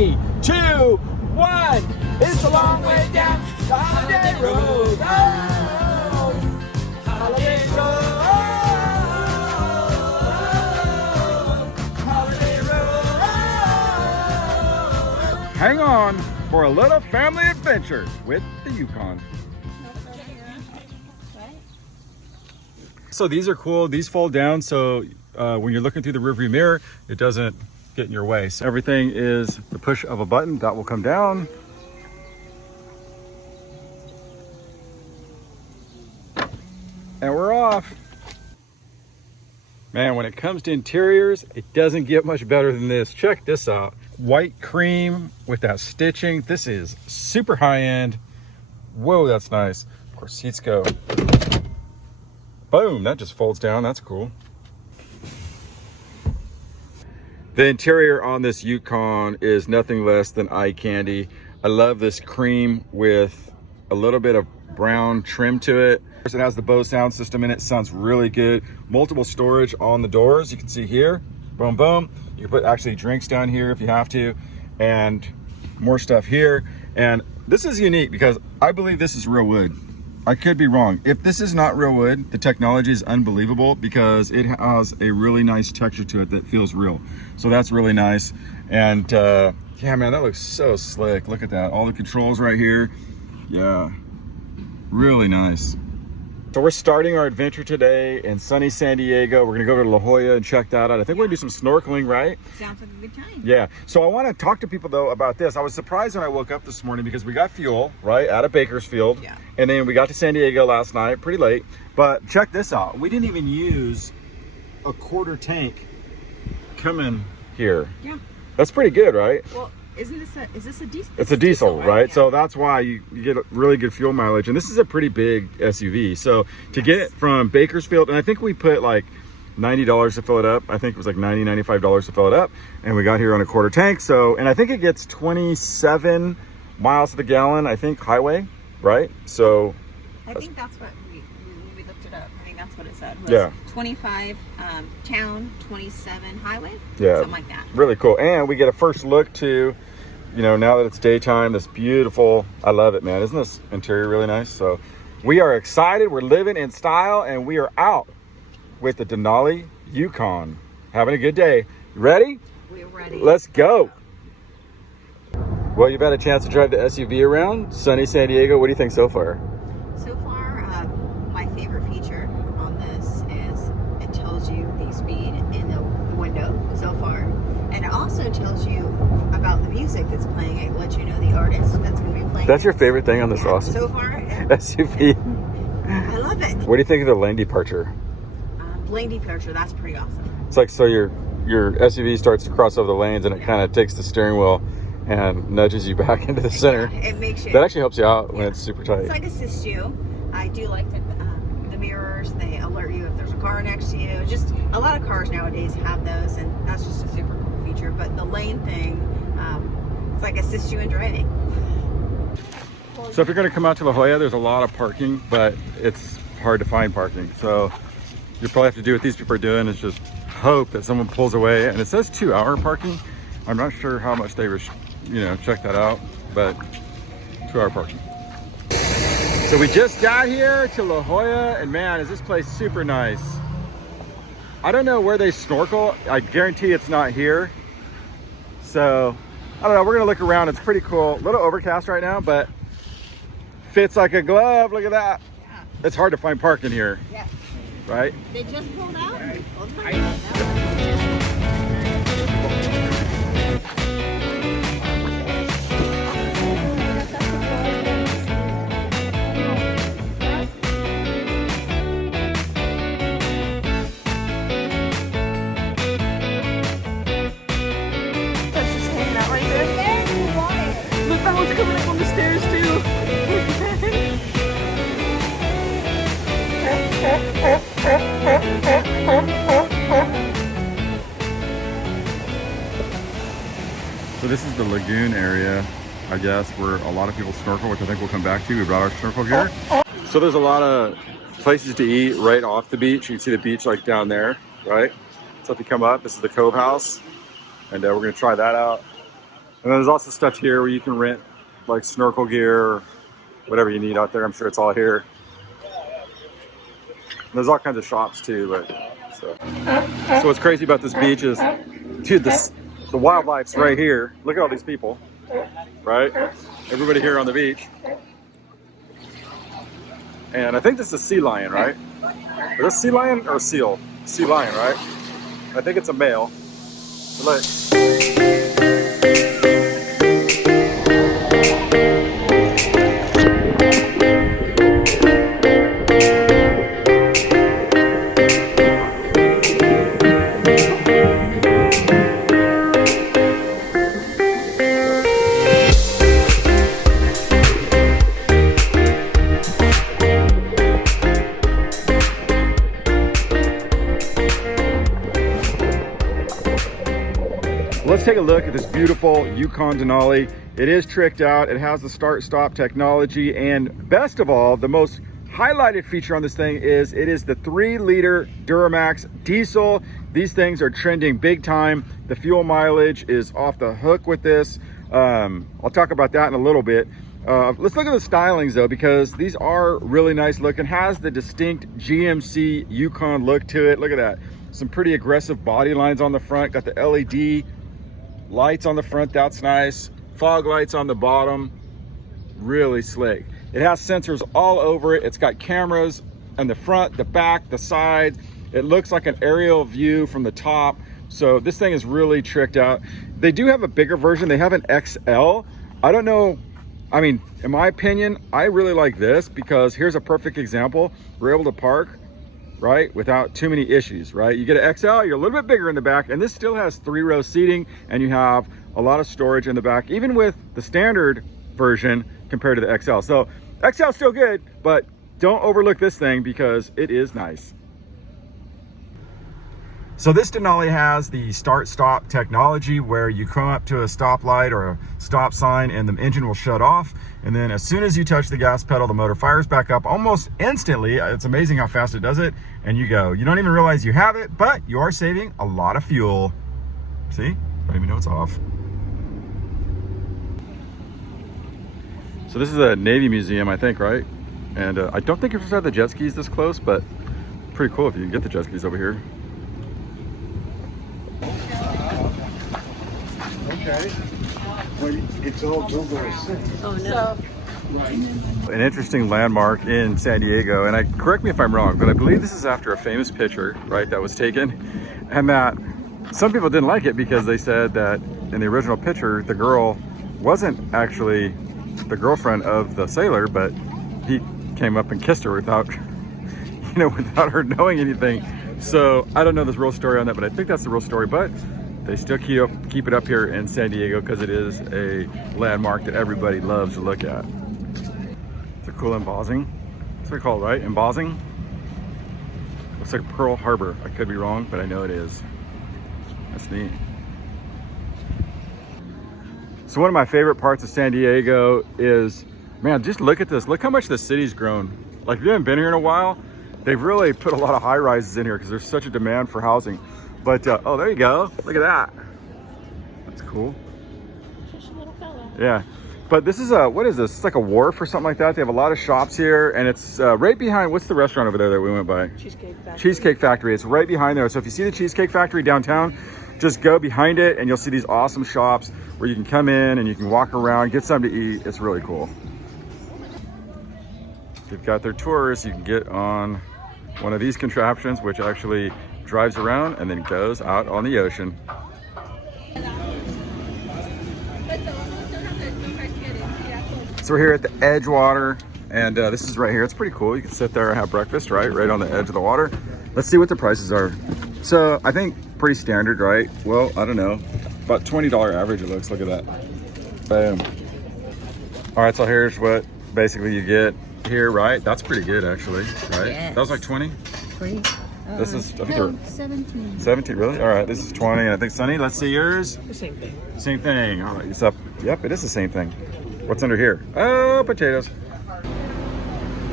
2, 1. It's a long way down the holiday road. Oh, holiday road. Holiday road. Hang on for a little family adventure with the Yukon. So these are cool. These fold down, so when you're looking through the rearview mirror, it doesn't get in your way. So everything is the push of a button that will come down. And we're off. Man, when it comes to interiors, it doesn't get much better than this. Check this out. White cream with that stitching. This is super high end. Whoa, that's nice. Of course, seats go. Boom, that just folds down. That's cool. The interior on this Yukon is nothing less than eye candy. I love this cream with a little bit of brown trim to it. It has the Bose sound system in it. Sounds really good. Multiple storage on the doors. You can see here. Boom, boom. You can put actually drinks down here if you have to, and more stuff here. And this is unique because I believe this is real wood. I could be wrong. If this is not real wood, the technology is unbelievable because it has a really nice texture to it that feels real. So that's really nice. And yeah, man, that looks so slick. Look at that. All the controls right here. Yeah, really nice. So we're starting our adventure today in sunny San Diego. We're gonna go to La Jolla and check that out. I think we're gonna do some snorkeling, right? Sounds like a good time. Yeah, so I wanna talk to people though about this. I was surprised when I woke up this morning because we got fuel, right, out of Bakersfield. Yeah. And then we got to San Diego last night, pretty late. But check this out. We didn't even use a quarter tank coming here. Yeah. That's pretty good, right? Well, is this a diesel? It's a diesel, right? Yeah. So that's why you get a really good fuel mileage. And this is a pretty big SUV. So to get from Bakersfield, and I think we put like $90 to fill it up. I think it was like $90, $95 to fill it up. And we got here on a quarter tank. So, and I think it gets 27 miles to the gallon, I think, highway, right? So I think that's what we looked it up. I think that's what it said. Was yeah. 25 town, 27 highway. Yeah. Something like that. Really cool. And we get a first look to, you know, now that it's daytime, this beautiful, I love it, man. Isn't this interior really nice? So we are excited. We're living in style and we are out with the Denali Yukon. Having a good day. You ready? We're ready. Let's go. Well, you've had a chance to drive the SUV around sunny San Diego. What do you think so far? So far, my favorite feature on this is it tells you the speed in the window so far. And it also tells you about the music that's playing. It lets you know the artist that's going to be playing. That's your favorite thing on this awesome so far? SUV? I love it. What do you think of the lane departure? Lane departure, that's pretty awesome. It's like, so your SUV starts to cross over the lanes and it kind of takes the steering wheel and nudges you back into the center. Yeah, it makes you. That actually helps you out when it's super tight. It's like assists you. I do like the mirrors. They alert you if there's a car next to you. Just a lot of cars nowadays have those, and that's just a super cool feature. But the lane thing, it's like assists you in driving. So if you're going to come out to La Jolla, there's a lot of parking, but it's hard to find parking. So you probably have to do what these people are doing is just hope that someone pulls away. And it says 2-hour parking. I'm not sure how much they check that out, but 2-hour parking. So we just got here to La Jolla, and man, is this place super nice. I don't know where they snorkel. I guarantee it's not here. So I don't know, we're gonna look around. It's pretty cool. A little overcast right now, but fits like a glove. Look at that. Yeah. It's hard to find parking here. Yeah. Right? They just pulled out. Look, that one's coming up on the stairs too. So this is the lagoon area, I guess, where a lot of people snorkel, which I think we'll come back to. We brought our snorkel gear. So there's a lot of places to eat right off the beach. You can see the beach like down there, right? So if you come up, this is the Cove House, and we're gonna try that out. And then there's also stuff here where you can rent like snorkel gear or whatever you need out there. I'm sure it's all here. And there's all kinds of shops too. But so what's crazy about this beach is, dude, the wildlife's right here. Look at all these people, right? Everybody here on the beach. And I think this is a sea lion, right? Is this sea lion or a seal? Sea lion, right? I think it's a male. Look. Let's take a look at this beautiful Yukon Denali. It is tricked out. It has the start-stop technology, and best of all, the most highlighted feature on this thing is it is the 3-liter Duramax Diesel. These things are trending big time. The fuel mileage is off the hook with this. I'll talk about that in a little bit. Let's look at the stylings though, because these are really nice looking. Has the distinct GMC Yukon look to it. Look at that. Some pretty aggressive body lines on the front. Got the LED lights on the front, that's nice. Fog lights on the bottom, really slick. It has sensors all over it. It's got cameras in the front, the back, the side. It looks like an aerial view from the top. So this thing is really tricked out. They do have a bigger version. They have an XL. I don't know. I mean, in my opinion, I really like this because here's a perfect example. We're able to park, right, without too many issues, right? You get an XL, you're a little bit bigger in the back, and this still has 3-row seating, and you have a lot of storage in the back, even with the standard version compared to the XL. So XL is still good, but don't overlook this thing because it is nice. So this Denali has the start-stop technology where you come up to a stoplight or a stop sign and the engine will shut off. And then as soon as you touch the gas pedal, the motor fires back up almost instantly. It's amazing how fast it does it. And you go. You don't even realize you have it, but you are saving a lot of fuel. See? Don't even know it's off. So this is a Navy museum, I think, right? And I don't think you're supposed to have the jet skis this close, but pretty cool if you can get the jet skis over here. Okay. Well, it's all Google Assistant. Oh no. Right. An interesting landmark in San Diego, and correct me if I'm wrong, but I believe this is after a famous picture, right, that was taken, and that some people didn't like it because they said that in the original picture, the girl wasn't actually the girlfriend of the sailor, but he came up and kissed her without, you know, without her knowing anything. So I don't know this real story on that, but I think that's the real story. But they still keep it up here in San Diego because it is a landmark that everybody loves to look at. It's a cool embossing. That's what it's called, right? Embossing? Looks like Pearl Harbor. I could be wrong, but I know it is. That's neat. So one of my favorite parts of San Diego is, man, just look at this. Look how much the city's grown. Like, if you haven't been here in a while, they've really put a lot of high rises in here because there's such a demand for housing. But, oh, there you go. Look at that. That's cool. Just a little fella. Yeah. But this is what is this? It's like a wharf or something like that. They have a lot of shops here, and it's right behind, what's the restaurant over there that we went by? Cheesecake Factory. Cheesecake Factory. It's right behind there. So if you see the Cheesecake Factory downtown, just go behind it and you'll see these awesome shops where you can come in and you can walk around, get something to eat. It's really cool. They've got their tours. You can get on one of these contraptions, which actually drives around and then goes out on the ocean. So we're here at the Edgewater, and this is right here. It's pretty cool. You can sit there and have breakfast, right on the edge of the water. Let's see what the prices are. So I think pretty standard, right? Well, I don't know. About $20 average it looks. Look at that. Boom. All right, so here's what basically you get here, right? That's pretty good actually, right? Yes. That was like 20? 20. This is, I think No, they're 17. 17, really? All right, this is 20, and I think Sunny, let's see yours. The same thing. Same thing. All right, it's up. Yep, it is the same thing. What's under here? Oh, potatoes.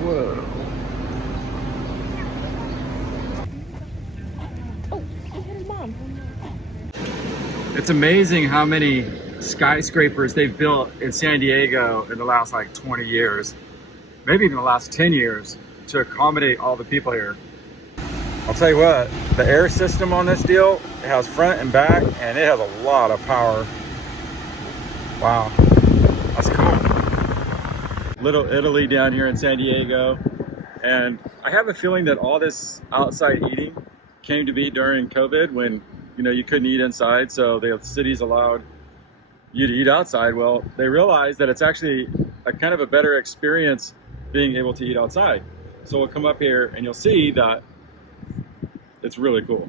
Whoa. Oh, he hit his mom. It's amazing how many skyscrapers they've built in San Diego in the last like 20 years, maybe even the last 10 years to accommodate all the people here. I'll tell you what, the air system on this deal, it has front and back, and it has a lot of power. Wow, that's cool. Little Italy down here in San Diego. And I have a feeling that all this outside eating came to be during COVID when, you know, you couldn't eat inside. So the cities allowed you to eat outside. Well, they realized that it's actually a kind of a better experience being able to eat outside. So we'll come up here and you'll see that it's really cool.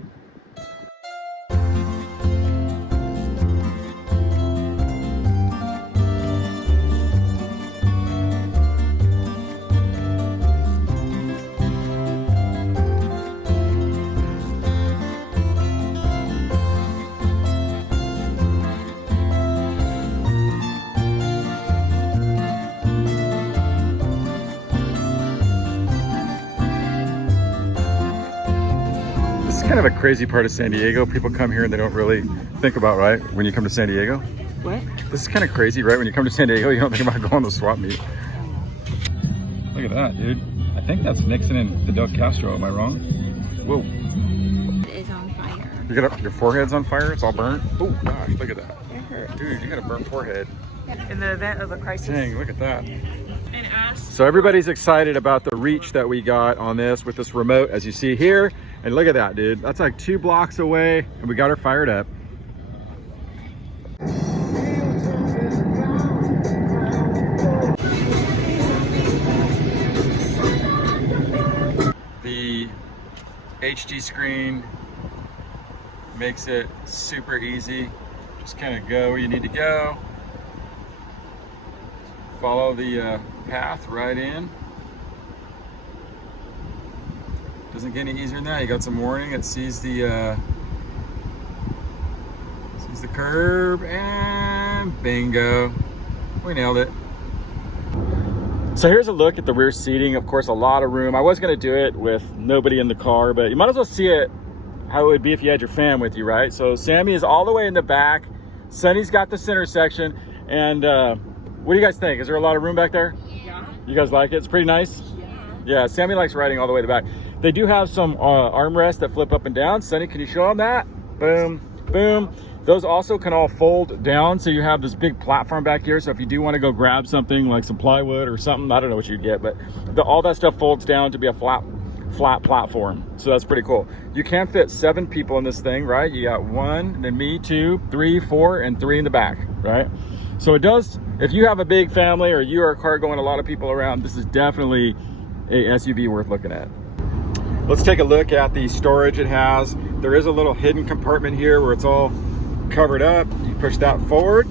Kind of a crazy part of San Diego. People come here and they don't really think about, right, when you come to San Diego. What? This is kind of crazy, right? When you come to San Diego, you don't think about going to swap meet. Look at that, dude. I think that's Nixon and Fidel Castro. Am I wrong? Whoa. It is on fire. You got your forehead's on fire. It's all burnt. Oh gosh, look at that. It hurts. Dude, you got a burnt forehead. In the event of a crisis. Dang, look at that. And ask. So everybody's excited about the reach that we got on this with this remote, as you see here. And look at that, dude. That's like 2 blocks away, and we got her fired up. The HD screen makes it super easy. Just kind of go where you need to go. Follow the path right in. Doesn't get any easier than that. You got some warning. It sees the curb, and bingo, we nailed it. So here's a look at the rear seating. Of course, a lot of room. I was gonna do it with nobody in the car, but you might as well see it how it would be if you had your fam with you, right? So Sammy is all the way in the back. Sonny's got the center section, and what do you guys think? Is there a lot of room back there? Yeah. You guys like it? It's pretty nice? Yeah, Sammy likes riding all the way to the back. They do have some armrests that flip up and down. Sonny, can you show them that? Boom, boom. Those also can all fold down, so you have this big platform back here. So if you do want to go grab something like some plywood or something, I don't know what you'd get, but all that stuff folds down to be a flat platform. So that's pretty cool. You can fit 7 people in this thing, right? You got 1, then me, 2, 3, 4, and 3 in the back, right? So it does, if you have a big family or you are a car going a lot of people around, this is definitely a SUV worth looking at. Let's take a look at the storage it has. There is a little hidden compartment here where it's all covered up. You push that forward,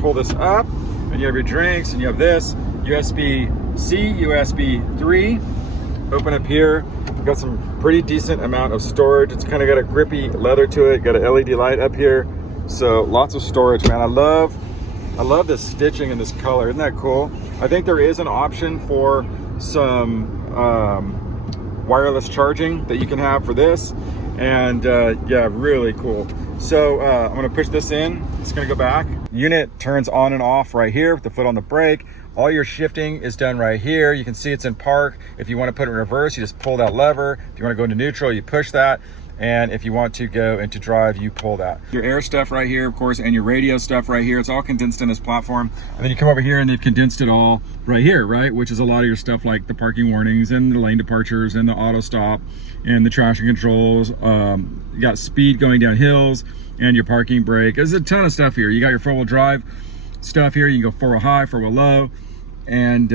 pull this up, and you have your drinks, and you have this USB-C, USB 3. Open up here, you've got some pretty decent amount of storage. It's kind of got a grippy leather to it, got an LED light up here. So lots of storage, man. I love this stitching in this color. Isn't that cool? I think there is an option for some wireless charging that you can have for this, and yeah, really cool. So I'm gonna push this in. It's gonna go back. Unit turns on and off right here with the foot on the brake. All your shifting is done right here. You can see it's in park. If you want to put it in reverse, you just pull that lever. If you want to go into neutral, you push that. And if you want to go into drive, you pull that. Your air stuff right here, of course, and your radio stuff right here. It's all condensed in this platform. And then you come over here and they've condensed it all right here, right? Which is a lot of your stuff like the parking warnings and the lane departures and the auto stop and the traction controls. You got speed going down hills and your parking brake. There's a ton of stuff here. You got your 4-wheel drive stuff here. You can go 4-wheel high, 4-wheel low. And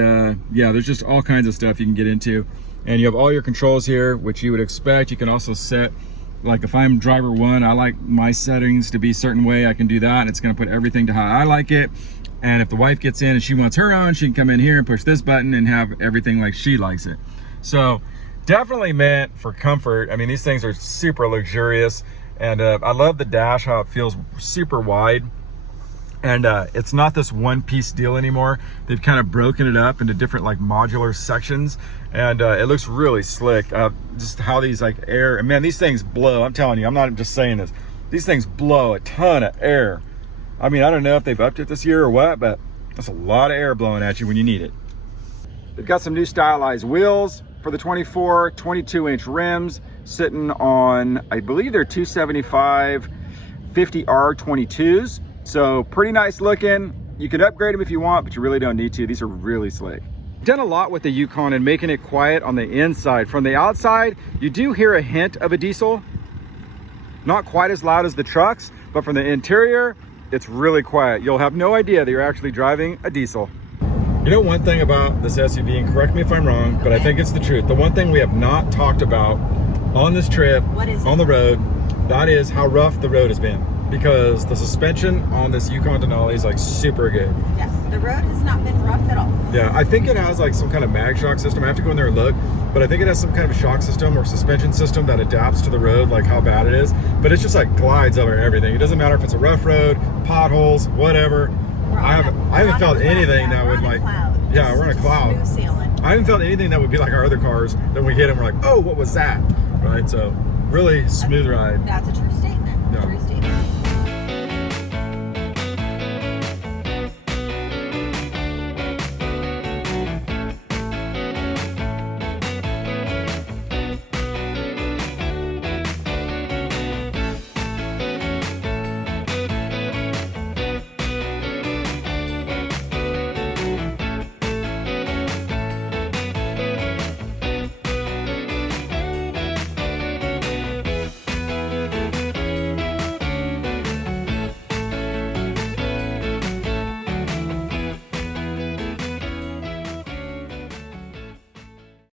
yeah, there's just all kinds of stuff you can get into. And you have all your controls here, which you would expect. You can also set, like if I'm driver 1, I like my settings to be a certain way. I can do that, and it's gonna put everything to how I like it. And if the wife gets in and she wants her own, she can come in here and push this button and have everything like she likes it. So definitely meant for comfort. I mean, these things are super luxurious. And I love the dash, how it feels super wide. And it's not this one-piece deal anymore. They've kind of broken it up into different like modular sections, and it looks really slick. Just how these like air, and man, these things blow. I'm telling you, I'm not just saying this. These things blow a ton of air. I mean, I don't know if they've upped it this year or what, but that's a lot of air blowing at you when you need it. They've got some new stylized wheels for the 24, 22-inch rims sitting on, I believe they're 275 50R22s. So pretty nice looking. You could upgrade them if you want, but you really don't need to. These are really slick. Done a lot with the Yukon and making it quiet on the inside. From the outside, you do hear a hint of a diesel. Not quite as loud as the trucks, but from the interior, it's really quiet. You'll have no idea that you're actually driving a diesel. You know, one thing about this SUV, and correct me if I'm wrong, but I think it's the truth. The one thing we have not talked about on this trip, on the road, that is how rough the road has been. Because the suspension on this Yukon Denali is like super good. Yeah, the road has not been rough at all. Yeah, I think it has like some kind of mag shock system. I have to go in there and look, but I think it has some kind of shock system or suspension system that adapts to the road, like how bad it is. But it's just like glides over everything. It doesn't matter if it's a rough road, potholes, whatever. I haven't felt anything that would like, yeah, we're in a cloud. Smooth sailing. I haven't felt anything that would be like our other cars. Then we hit them, we're like, oh, what was that? Right, so really smooth ride. That's a true statement. Yeah. True statement.